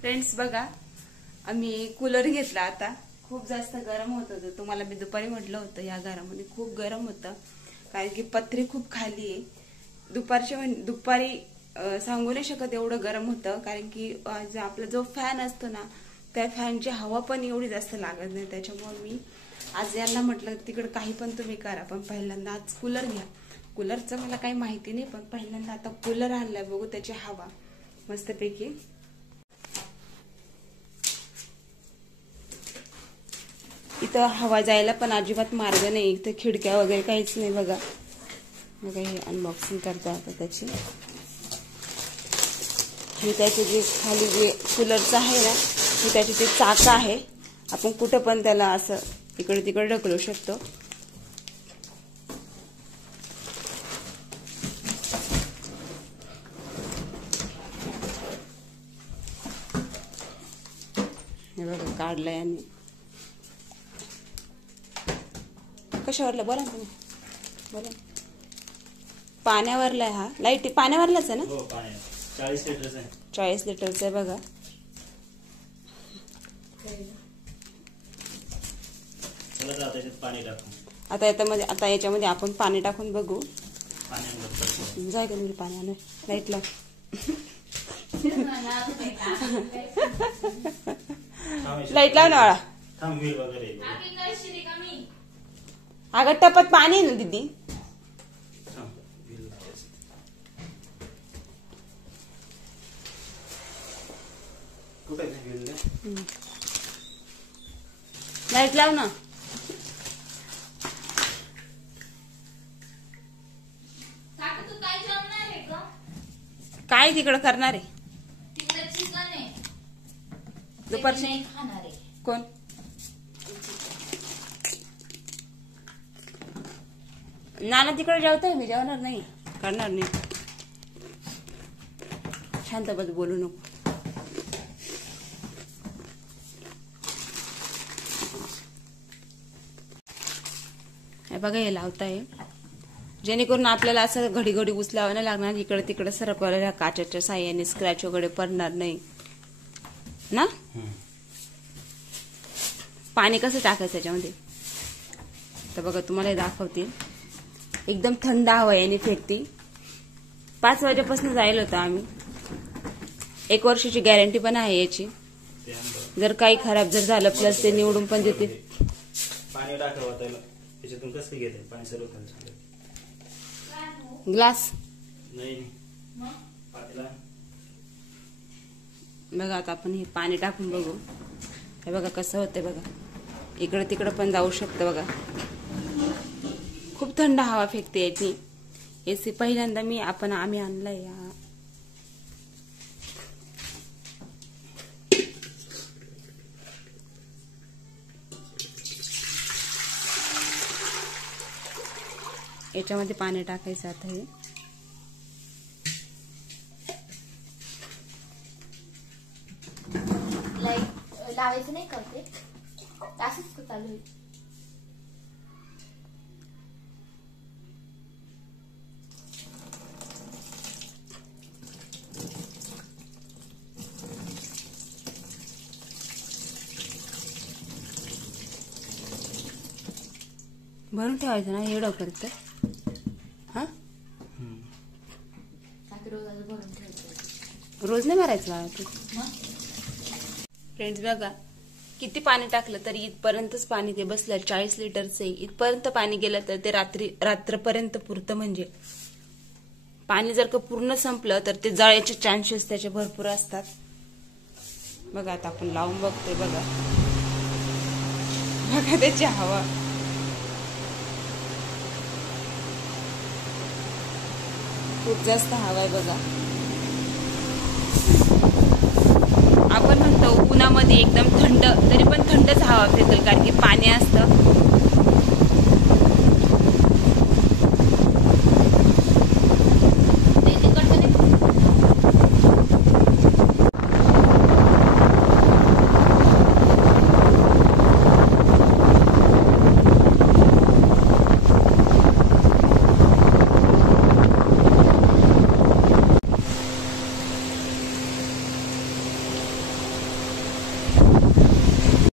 Friends बघा, आम्ही cooler घेतला. आता खूप जास्त गरम होत होतं. तुम्हाला मी दुपारी म्हटलं होतं या घरामध्ये खूप गरम होतं, कारण की पत्रे खूप खाली आहे. दुपारी सांगू नाही शकत एवढं गरम होतं, कारण की आपला जो फॅन असतो ना, त्या फॅनची हवा पण एवढी जास्त लागत नाही. त्याच्यामुळे मी आज यांना म्हटलं तिकडे काही पण तुम्ही करा, पण पहिल्यांदा आज कूलर घ्या. कूलरचं मला काही माहिती नाही, पण पहिल्यांदा आता कूलर आणलाय, बघू त्याची हवा मस्तपैकी. इथं हवा जायला पण अजिबात मार्ग नाही. इथं खिडक्या वगैरे काहीच नाही. बघा बघा, हे अनबॉक्सिंग करतो आता त्याची. हे त्याचे जे खाली जे कूलरचं आहे ना, हे त्याची ते चाक आहे. आपण कुठं पण त्याला असं इकडे तिकडे ढकलू शकतो. हे बघा काढलंय. आणि कशावरला बोला तुम्ही, बोला. पाण्यावरला आहे हा. लाईट पाण्यावरलाच आहे ना? हो, 40 लिटरचा आहे. 40 लिटरचा आहे बघा. आता याच्यामध्ये आपण पाणी टाकून बघू. जाय का मी पाण्याने लाईट लाव. लाईट लाव ना वाळा. अगं टपात पाणी आहे ना दीदी. लाईट लाव ना. काय तिकडं करणार आहे? दुपारची कोण? नाना तिकडे जेवतोय, मी जेवणार नाही, करणार नाही. शांत बस, बोलू नको. हे बघा, हे लावताय जेणेकरून आपल्याला असं घडी घडी उचलावं नाही लागणार. इकडे तिकडे सरकवायला काचेच्या साह्याने स्क्रॅच वगैरे पडणार नाही ना. पाणी कसं टाकायचं त्याच्यामध्ये तर बघा, तुम्हाला हे दाखवते. एकदम थंड हवा याने फेकती. 5 वाजेपासून जायला होतं आम्ही. 1 वर्षाची गॅरंटी पण आहे याची. जर काही खराब जर झालं प्लस ते निवडून पण देते. पाणी टाकावं त्याच्यातून कसं घेते पाणी सर्व खाली. ग्लास नाही बघा. आता आपण हे पाणी टाकून बघू. हे बघा कसं होतंय बघा. इकडे तिकडे पण जाऊ शकतं बघा. खूप थंड हवा फेकते याची. एसी पहिल्यांदा आम्ही आणलाय. याच्यामध्ये पाणी टाकायचं. आता हे लावायचं नाही करते, असंच चालू आहे. भरून ठेवायचं ना, एवढं करतं. हा रोज आज भरून ठेवते. रोज नाही भरायचं बाळा तू. मग फ्रेंड्स बघा किती पाणी टाकलं तरी इथपर्यंतच पाणी ते बसलं. 40 लिटरचं इथपर्यंत पाणी गेलं तर ते रात्रपर्यंत पुरतं. म्हणजे पाणी जर का पूर्ण संपलं तर ते जळायचे चान्सेस त्याचे भरपूर असतात. बघा आता आपण लावून बघतोय. बघा बघा त्याची हवा. खूप जास्त हवा आहे बघा. आपण म्हणतो उन्हामध्ये एकदम थंड, तरी पण थंडच हवा फेकल कारण की पाणी असतं.